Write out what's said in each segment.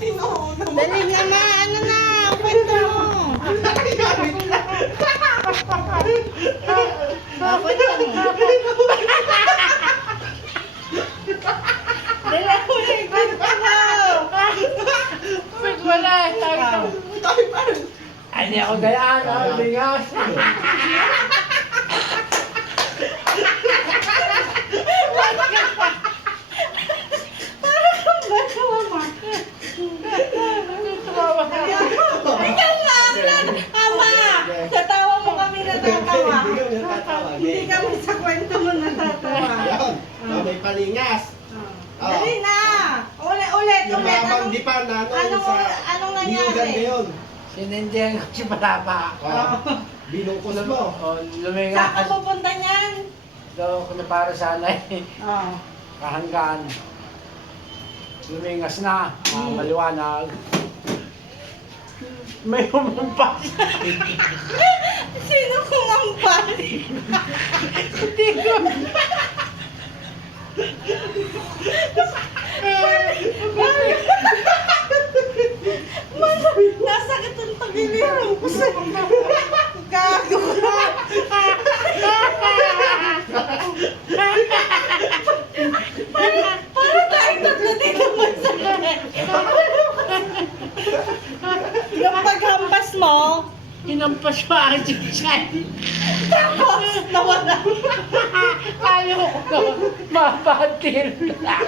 Dali na ma, ano na, kwento mo. Kwento mo. Dali ako yung kwento mo. Wait, wala eh. Ay, hindi ako gayaan. Bigas. Ikaw nga, ama. Sa tawa mo kami natatawa. Hindi kami sa kwento mo natatawa. Ayun, may palingas. Dali na. Ulit. Yung mamang di pa na Anong nangyari? Binugan ngayon. Sinindyan ko si Palapa. Binungkos mo. O, Saan ka lumingas. pupunta niyan? Daw ko na para sa alay. Oo. Kahanggan. Lumingas na. Maliwanag. May umampas. Sino kumampas? Hindi ko. Nasakit ang pagiliran ko sa gago ka. Para tayo tatlo dito magsakit. Yung paghampas mo, Hinampas pa ang chinchay. tapos nawala. Ayaw ko mabantil na.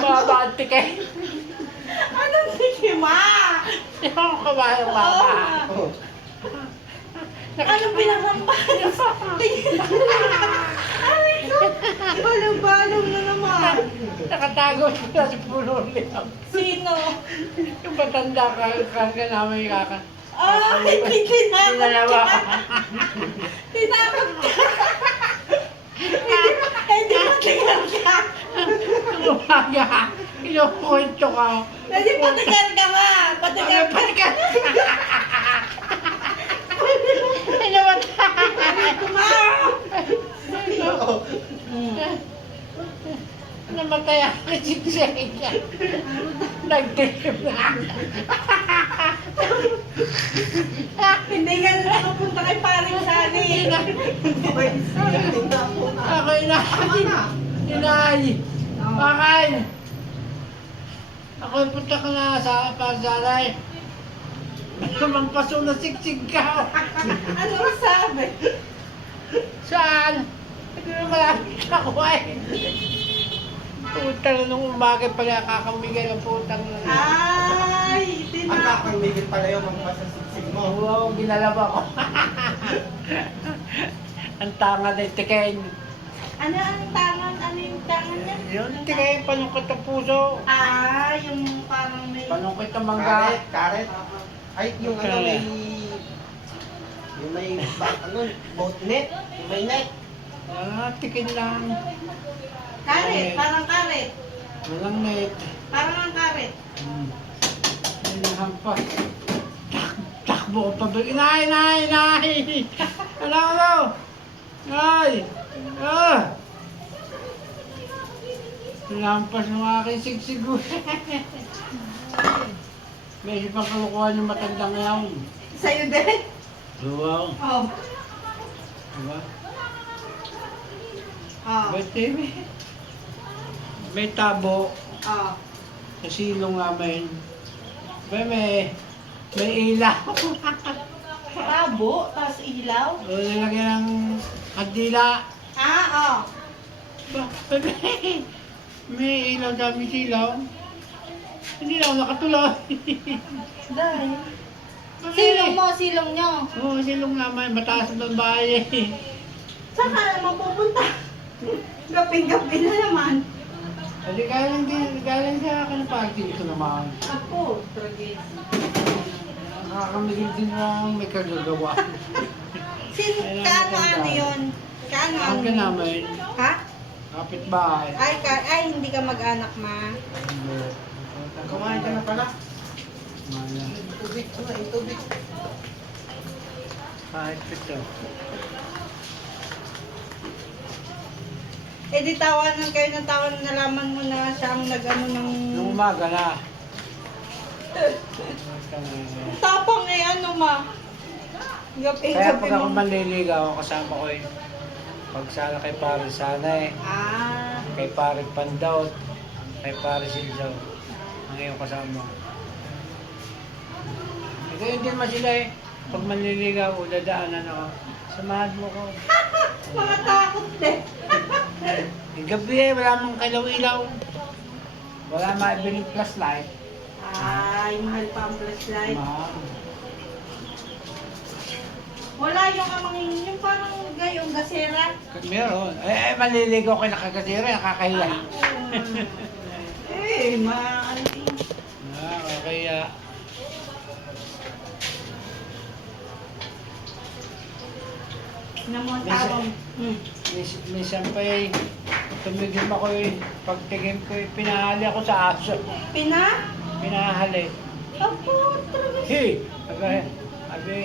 Mabantil kayo. Anong sikima? Hindi ako kawain mama. Oh. Anong pinaghampas? Ay, balong-balong na naman. Nakatago siya sa puno niya. Sino? Yung matanda ka namin kaka. Ay, tinakot Dalawa. ka. Tinakot ka. Hindi patigal ka. Umaga, inukwento ka. Hindi patigal ka nga. Patigal ka. Patigal. Inuwat. Namatay ako na sigsay niya. Nagtilim na. Hindi ka na nakapunta kay paring Sani. Ako inay. Bakay. Ako punta ka na sa pagsalay. Magpaso na sigsig ka. Ano ang sabi? Saan? Hindi na malapit ako ay. Putang nung umaga pala kakamigay ng putang na. Ay, Ang tinakot. kakangmigit pala yung mga pasasiksik mo. Oo, ginalaba ko. Ang tanga na tiken. Ano ang tangan? Ano yung tangan niya? Yun, tiken, panungkot ang puso. Ah, yung parang may... Panungkot ang mangga. Karet. Ay, yung ano may... Yung may, boat net. Yung may net. Ah, tiken lang. Karet, parang karet. Walang net. Parang ang karet. Ayun ang hampas. Takbo pa ba? Inay! Ano? Ay! Lampas ng aking sigsigo. May isang kalukuhan yung matandang ngayon. Sa'yo din? Wow. Oh. Diba? Oh. Ba't may tabo Oh. sa silong namin. May ilaw. Tabo, tapos ilaw. O, nilagyan ng kandila. Ah, oh. May ilaw dami silaw. Hindi na ako nakatuloy. Dahil. Silong mo, silong nyo. Oo, silong naman. Mataas ng bahay eh. Saan ka naman pupunta? Gaping-gapi na naman. Hindi galing sa akin party ito naman. Ako, tragedy. Nakakamigil din lang may kagagawa. Kaano yun? Kaano Ang ka namin, Ha? kapitbahay. Ay, hindi ka mag-anak, ma. Kumain ka na pala. Maya. Tubig. Ano yung tubig? Kahit ito. Eh di tawanan kayo ng tawanan, nalaman mo na siya ang nag-ano ng... Nung umaga na. Tapang eh, ano ma? Kaya pag ako manliligaw, kasama ko eh. Pagsala kay pare sana eh. Ah, Kay pare Pandaw, kay pare Silsaw. Ang iyong kasama. Ganyan din man sila eh. Pag manliligaw, dadaanan ako. Samahan mo ko. mga takot din. Gabi eh, wala mang kalaw-ilaw. Wala maibiling flashlight. Ay, mahal pa ang flashlight. Mahal. Wala yung yung parang gayong gasera. Meron. Manliligaw kayo nakagasira, nakakahiya. Ano Nakakahiya. Namuntawang. Minsan pa eh, tumigil ako eh. Pagtigim ko eh, pinahali ako sa aso. Pinahali. Apo, talaga. Hey! Abi,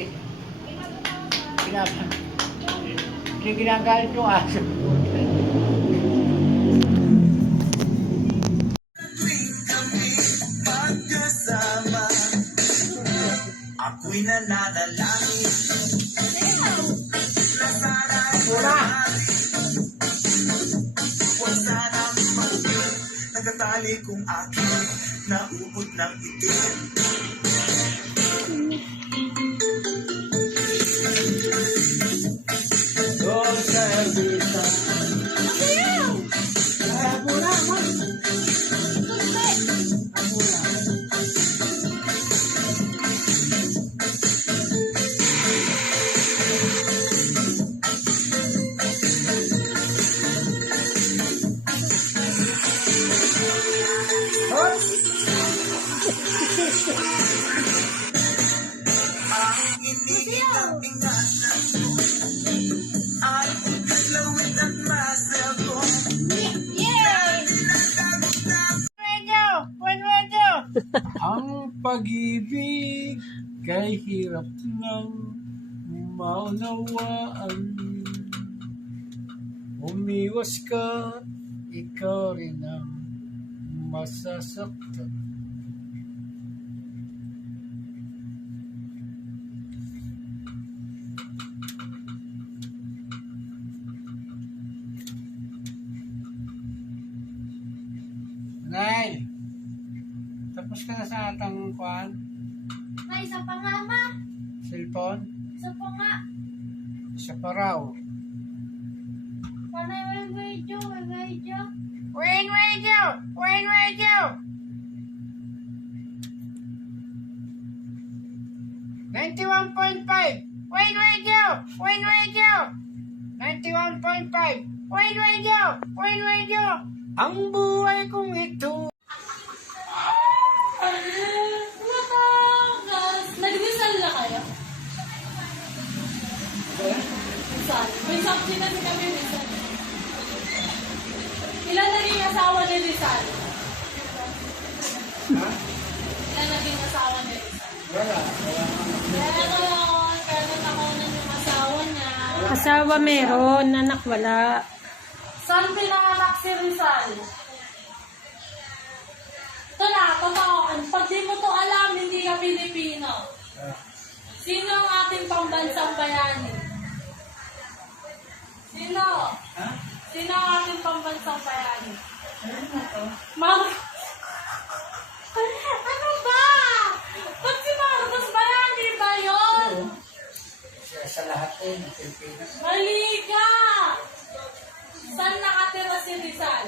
hindi ginagalit yung aso. Pagkasama, ako'y nananalangin na sana huwag sanang maubig. Nagatali kong aking naubod ng itim. Doon sa Elvita. Ang iniitang ingatan ay ikalawit at maselbo. Ang pag-ibig kay hirap ng maunawaan. Umiwas ka, ikaw rin ang masasaktan. Nay, tapos ka na sa atang kuhan? Ay, isa pa nga, ma. Cellphone? Isa pa nga. Isa pa raw. Panay, video. Wayne Radio! 91.5! Wayne Radio! 91.5! Wayne Radio! Ang buhay kong ito. Matagas. Nag-wisal na kayo? Wisal. May sabti kasi kami wisal. Ilan naging asawa ni Rizal? Ha? Ilan naging asawa ni Rizal? Wala. Kaya natakunan yung asawa niya. Asawa meron, anak wala. Saan pinanganak si Rizal? Ito na, totoo. Pag di mo to alam, hindi ka Pilipino. Sino ang ating pambansang bayani? Sino? Ha? Sino ang ating pambansang bayani? Marcos. Ano ba? Ba't si Marcos bayani ba yun? Sa lahat eh, ng Pilipinas. Mali ka! Saan nakatira si Rizal?